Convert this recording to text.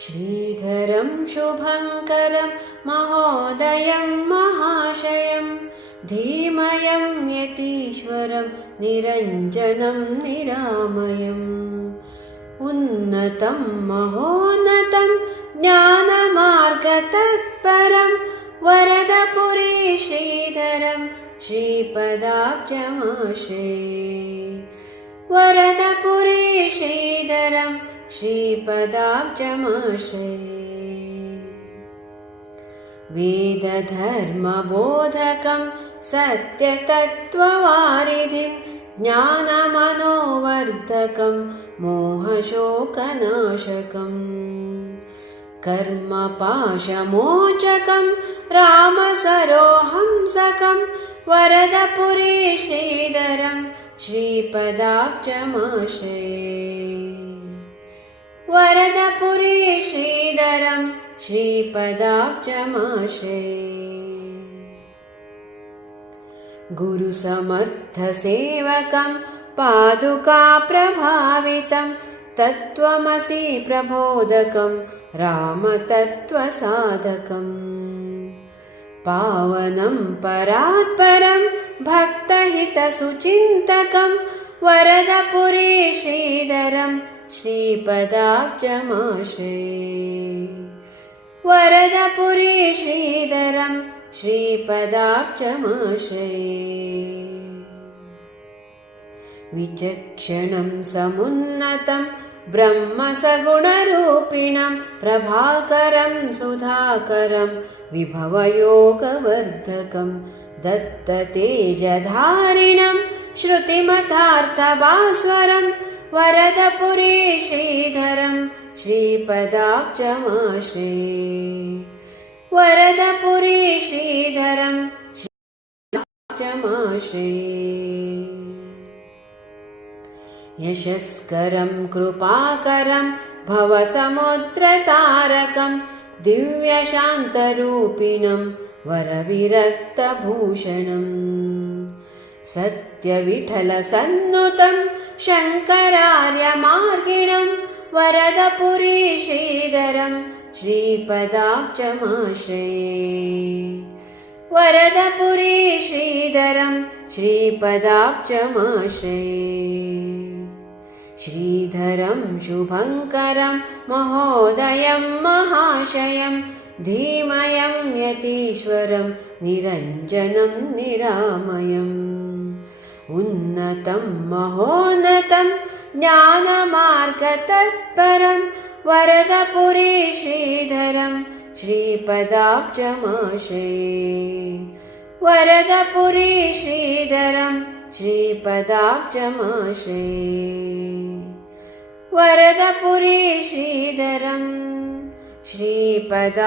श्रीधरं शुभङ्करं महोदयं महाशयं धीमयं यतीश्वरं निरञ्जनं निरामयम् उन्नतं महोन्नतं ज्ञानमार्गतत्परं वरदपुरी श्रीधरं श्रीपदाब्जमाश्रये वरदपुरी श्रीधरं श्रीपदाब्जमाश्रये वेदधर्मबोधकं सत्यतत्त्ववारिधिं ज्ञानमनोवर्धकं मोहशोकनाशकम् कर्मपाशमोचकं रामसरोहंसकं वरदपुरी श्रीधरं श्रीपदाब्जमाश्रये वरदपुरी श्रीधरं श्रीपदाब्जमाश्रये गुरुसमर्थसेवकं पादुकाप्रभावितं तत्त्वमसि प्रबोधकं रामतत्त्वसाधकम् पावनं परात्परं भक्तहितसुचिन्तकं वरदपुरी श्रीधरं श्रीपदाब्जमाश्रये वरदपुरी श्रीधरं श्रीपदाब्जमाश्रये विचक्षणं समुन्नतं ब्रह्मसगुणरूपिणं प्रभाकरं सुधाकरं विभवयोगवर्धकं दत्ततेजधारिणं श्रुतिमतार्थभास्वरं वरदपुरी श्रीधरं श्रीपदाब्जमाश्रये वरदपुरी श्रीधरं श्रीपदाब्जमाश्रये यशस्करं कृपाकरं भवसमुद्रतारकं दिव्यशान्तरूपिणं वरविरक्तभूषणं सत्यविठलसन्नुतं शङ्करार्यमार्गिणं वरदपुरी श्रीधरं श्रीपदाब्जमाश्रये वरदपुरी श्रीधरं श्रीपदाब्जमाश्रये श्रीधरं शुभङ्करं महोदयं महाशयं धीमयं यतीश्वरं निरञ्जनं निरामयम् उन्नतं महोन्नतं ज्ञानमार्गतत्परं वरदपुरी श्रीधरं श्रीपदाब्जमाश्रये वरदपुरी श्रीधरं श्रीपदाब्जमाश्रये वरदपुरी श्रीधरं श्रीपदाब्जमाश्रये।